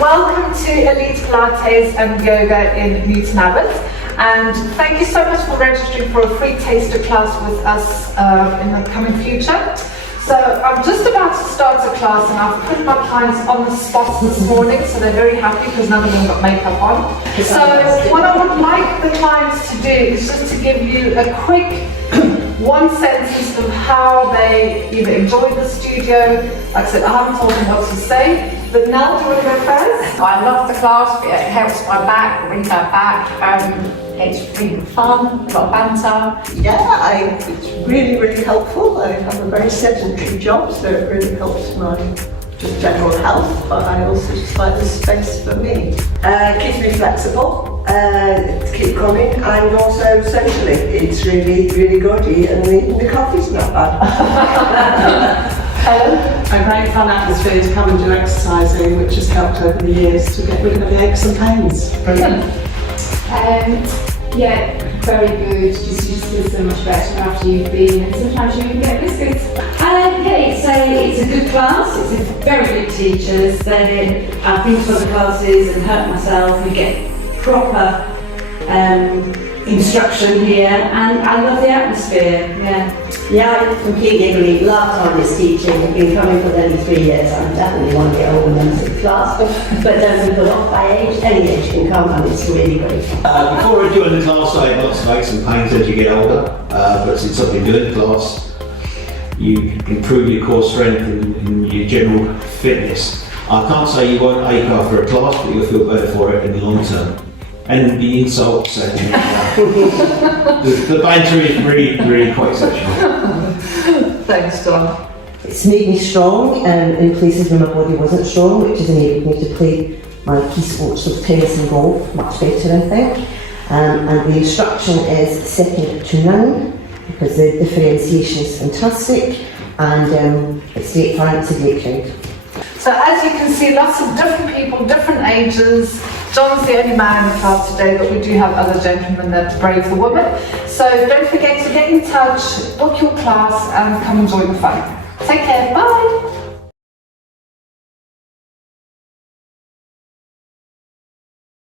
welcome to Elite Pilates and Yoga in Newton Abbot, and thank you so much for registering for a free taster class with us in the coming future. So I'm just about to start a class and I've put my clients on the spot this morning, so they're very happy because none of them got makeup on. So what I would like the clients to do is just to give you a quick one sentence of how they either enjoy the studio. Like I said, I haven't told them what to say, but Nell, do you want to go first? I love the class, it helps my back, brings my back. It's really fun, a lot of banter. Yeah, it's really helpful. I have a very sedentary job, so it really helps my just general health, but I also just like the space for me. Keeps me flexible, to keep coming, and also socially, it's really good, and the coffee's not bad. A great fun atmosphere to come and do exercising, which has helped over the years to get rid of the aches and pains. Brilliant. Yeah, very good. You just feel so much better after you've been, and sometimes you even get biscuits. It's a good class. It's a very good teachers. I've been to other classes and hurt myself. You get proper instruction here, and I love the atmosphere. Yeah, I completely agree. Love Tanya's teaching. I've been coming for nearly 3 years. I definitely want to get older than 6 class, but don't be put off by age. Any age can come, and it's really great. Before I joined the class, I had lots of aches and pains as you get older, but since I've been doing the class, you improve your core strength and your general fitness. I can't say you won't ache after a class, but you'll feel better for it in the long term. And the insults and the banter is really quite exceptional. Thanks, John. It's made me strong in places where my body wasn't strong, which has enabled me to play my key sports of tennis and golf much better, I think. And the instruction is second to none, because the differentiation is fantastic, and it's great fun. It's a great crowd. So as you can see, lots of different people, different ages. John's the only man in the class today, but we do have other gentlemen that brave the women. So don't forget to get in touch, book your class, and come and join the fun. Take care, bye.